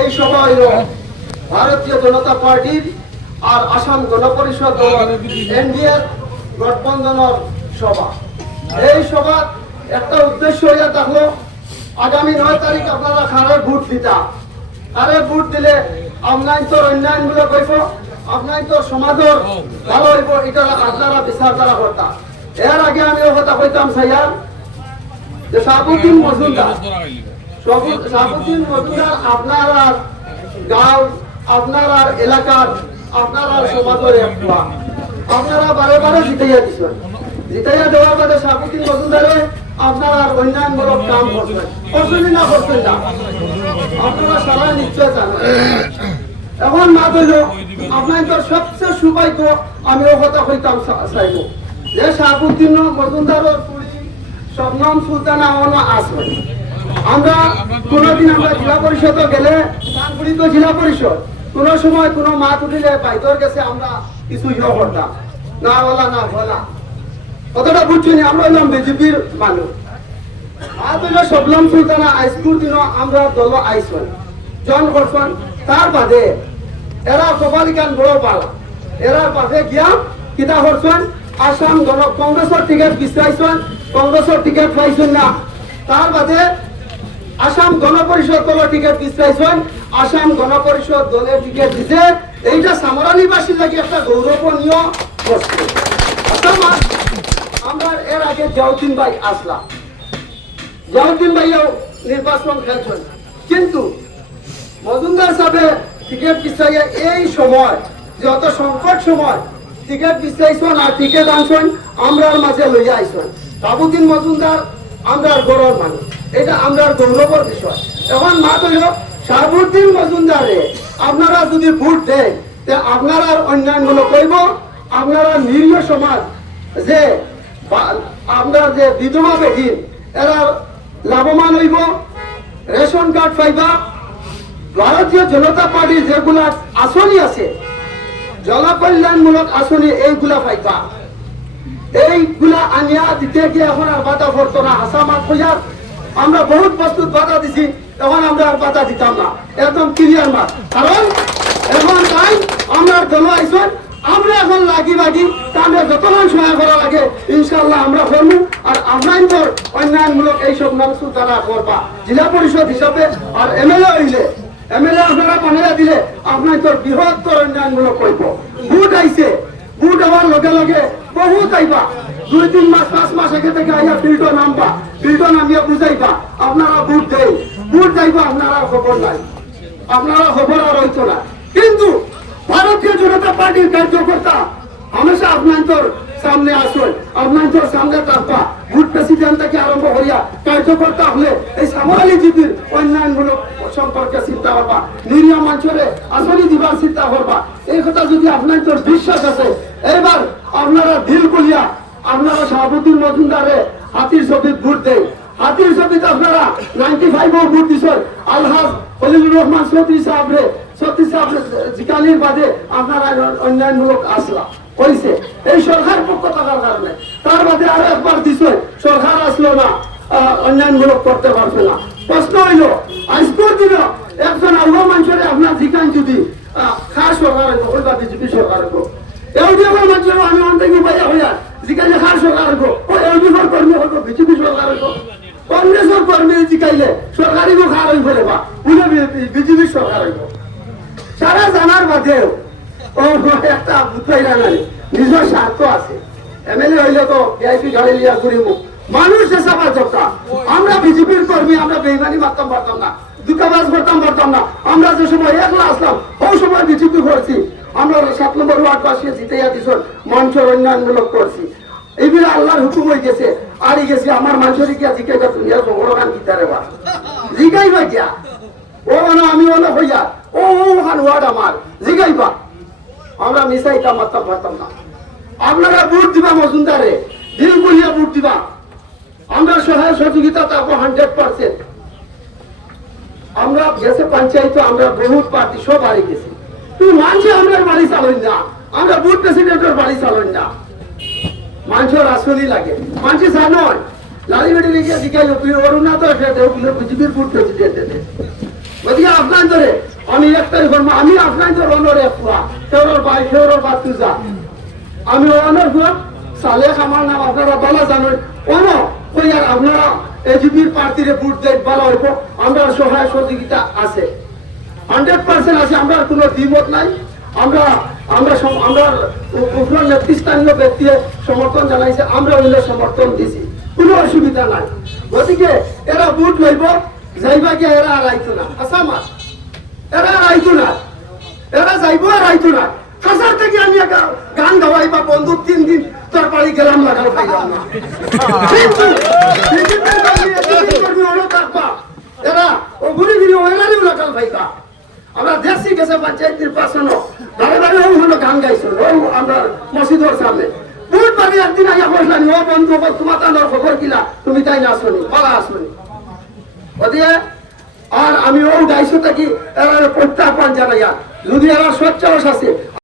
এই সভা হইল ভারতীয় জনতা পার্টির আর আসাম গণপরিষদ এনডিএ গঠবন্ধনের সভা। এই সভার একটা উদ্দেশ্য হইয়া থাকলো আগামী 9 তারিখ আপনারা খারে ভোট দিতা। খারে ভোট দিলে আপনার তোর অন্যায়গুলো কইব, আপনার তোর সমাজের ভালো হইব, এটা আপনারা বিচার দ্বারা করতা। এর আগে আমি ও কথা কইতাম সাইয়ার যে শাহাবুদ্দিন মজুমদার আপনার গাঁও, আপনার এলাকার, আপনার সমাজের একটা আপনারা বারে বারে জিতাইয়া দিচ্ছেন। জিতাইয়া দেওয়ার বাদে শাহাবুদ্দিন মজুমদারে আপনার অন্যান্যমূলক কাম করছেন, করছেন না করছেন না আপনারা সবাই নিশ্চয় জানেন। এখন না দিল আপনার তো সবচেয়ে সৌভাগ্য, আমি ও কথা কইতাম চাইব যে শাহাবুদ্দিন মজুমদারের পুরী শবনম সুলতানা আছে। আমরা কোনদিন আমরা জেলা পরিষদে গেলে কানপুরি তো জেলা পরিষদ কোন সময় কোন মাত উঠিলে বাইদর কাছে আমরা কিছু ইয়ে করতাম না বলা না বলা কতটা বুঝছি। আমরা হইলাম বিজেপির মানুষ। আর হইল শবনম সুলতানা হাইস্কুল দিন আমরা দল আইসন জন করছেন। তার বাদে এরা কপালিকান বড় পালা এরার পাশে গিয়া কিতা করছেন, আসাম গণ কংগ্রেসের টিকিট বিচাইছেন, কংগ্রেসের টিকিট পাইছেন না। তার বাদে আসাম গণপরিষদ দলের টিকিট বিচাইছেন, আসাম গণপরিষদ দলের টিকিট দিতে। এইটা সামরানীবাসীর লাগে একটা গৌরবনীয় বস্তু। আমরা এর আগে জাউদ্দিন ভাই আসলাম, জাউদ্দিন ভাইও নির্বাচন খেলছেন, কিন্তু মজুমদার সাহেব টিকিট বিচাইয়া এই সময় যত সংকট সময় টিকিট বিচাইছেন আর টিকিট আনছেন আমরার মাঝে লইয়া আইছেন। শাহাবুদ্দিন মজুমদার আমরার গৌরব মানুষ, এটা আমরার গৌরবের বিষয়। এখন মা কইল শাহাবুদ্দিন মজুমদারে আপনারা যদি ভোট দেন আপনারা অন্যান্যগুলো কইব আপনারা নিরীহ সমাজ যে আপনার যে বিধবা বেদিন এরা লাভবান হইব, রেশন কার্ড পাইবা, ভারতীয় জনতা পার্টির যেগুলা আসনি আছে জনকল্যাণমূলক আসনি এইগুলা পাইবা। এইগুলা আনিয়া দিতে গিয়ে এখন আর বাধা পড়তো না। হাসামাত হইয়ার আমরা বহুত প্রস্তুত বাধা দিছি, এখন আমরা আর বাধা দিতাম না, একদম ক্লিয়ার মাত। কারণ এখন তাই আমরা দল আইসন, আমরা এখন লাগি বাগি তাহলে যতক্ষণ সময় করা লাগে ইনশাল্লাহ আমরা করবো। আর আপনার অন্যান্যমূলক এইসব নামসু তারা করবা জেলা পরিষদ হিসাবে। আর এমএলএ হইলে এমএলএ আপনারা বানিয়ে দিলে আপনার তোর বৃহত্তর অন্যান্যমূলক করব। ভোট আইছে, ভোট হওয়ার লগে লগে বহুত আইবা, 2-3 মাস 5 মাস আগে থেকে আইয়া ফিল্ডও নামবা, ফিল্ডও নামিয়া বুঝাইবা আপনারা ভোট দেই, ভোট যাইবা আপনারা খবর নাই, আপনারা খবর আর হইতো না। কিন্তু ভারতীয় জনতা পার্টির কার্যকর্তা হামেশা আপনার সামনে আসুন, আপনার সামনে থাকবা। ভোট প্রেসিডেন্ট থেকে আরম্ভ হইয়া কার্যকর্তা হলে এই সামরালি জীবীর অন্যান্যমূলক সম্পর্কে চিন্তা করবা, নিরীহ মানুষের আসনি দিবার চিন্তা করবা। এই কথা যদি আপনার বিশ্বাস আছে, এবার আপনারা দিল করিয়া আপনারা শাহাবুদ্দিন মজুমদারে হাতির ছবি ভোট দেন। হাতির ছবিতে আপনারা 95 ভোট দিচ্ছেন। আলহাজ খলিলুর রহমান চৌধুরী সাহেবরে জিকালির বাদে আপনারা অন্যান্যমূলক আসলা হয়েছে এই সরকার পক্ষ থাকার কারণে। তার বাদে আরো একবার দিচ্ছে, সরকার আসলো না, অন্যান্যমূলক করতে পারছে না। প্রশ্ন হইল আজকের দিন একজন আল্লাহ মানুষের আপনার জিকান যদি খাস সরকার ওই বা বিজেপি সরকার এলডিএফের মানুষের আমি অন্তকে বাইয়া হইয়া জিকাইলে খাস সরকার ও এলডিএফের কর্মী হইব, বিজেপি সরকার হইব, কংগ্রেসের কর্মী জিকাইলে সরকারি খার হইব বা বিজেপি সরকার হইব। সারা জানার বাদেও একটা বুঝাইলা নাই, নিজের স্বার্থ আছে। এমএলএ হইলে তো ভিআইপি গাড়ি লিয়া ঘুরিব, মানুষ হিসাবে দরকার। আমরা বিজেপির কর্মী, আমরা বেইমানি মারতাম পারতাম না, দুটাবাজ করতাম পারতাম না। আমরা যে সময় একলা আসলাম ওই সময় বিজেপি করছি, আমরা 7 নম্বর ওয়ার্ড বাসিয়ে জিতাইয়া দিছ, মঞ্চের অন্যান্যমূলক করছি। এইগুলো আল্লাহর হুকুম হয়ে গেছে। আর গেছি আমার মানুষের গিয়া জিকাইবা দুনিয়া বড়গান গীতারে বা জিকাইবা গিয়া ও মানে আমি হলো হইয়া ও ওখান ওয়ার্ড আমার জিগাইবা, আমরা মিশাইতাম মারতাম পারতাম না। আপনারা ভোট দিবা মজুমদারে, দিল বলিয়া ভোট দিবা। আমরা সহায় সহযোগিতা থাকবো 100%। আমরা গেছে পঞ্চায়েত, আমরা বহুত পার্টি সব হারে গেছি, কিন্তু মানুষে আমরা বাড়ি চালন না, আমরা বুথ প্রেসিডেন্টের বাড়ি চালন না। মানুষের আসলেই লাগে, মানুষে জানো লালি বেটি লিখে জিজ্ঞাসা তুই ওর না তো বিজেপির বুথ প্রেসিডেন্ট। গতিকে আপনার ধরে আমি একটাই করবো, আমি আপনার ধরে অনরে পুরা কেউর ভাই কেউর বাতুজা আমি অনর পুরা সালেক আমার নাম আপনারা বলা জানেন অন ওই আর আপনারা এজিপির প্রার্থীরে ভোট দেন ভালো হইব, আমরা সহায় সহযোগিতা আছে 100% আছে, আমরা কোনো দ্বিমত নাই। আমরা আমরা আমরা উপর নেতৃস্থানীয় ব্যক্তি সমর্থন জানাইছে, আমরা হইলে সমর্থন দিছি, কোনো অসুবিধা নাই। গতিকে এরা ভোট লইব যাইবা গিয়ে এরা আর আইতো না, আচ্ছা মাস এরা আর আইতো না, এরা যাইব আর আইতো না। হাজার থেকে আমি গান গাওয়াই বা বন্ধু 3 দিন তোর বাড়ি গেলাম লাগাও পাইলাম না, কিন্তু এরা ও ঘুরে ঘুরে ওইলারিও লাগাল ভাইকা। আমরা দেখছি গেছে পঞ্চায়েত নির্বাচন ধারে ধারে হলো গান গাইছিল আমরা মসজিদের সামনে বহুত বাড়ি একদিন আগে বসলাম, ও বন্ধু তোমার তানোর খবর কিলা তুমি তাই না আসনি পালা আসনি ওদিকে। আর আমি ও গাইছো থাকি এরা প্রত্যাহ্বান জানাইয়া যদি এরা সচ্চাস আছে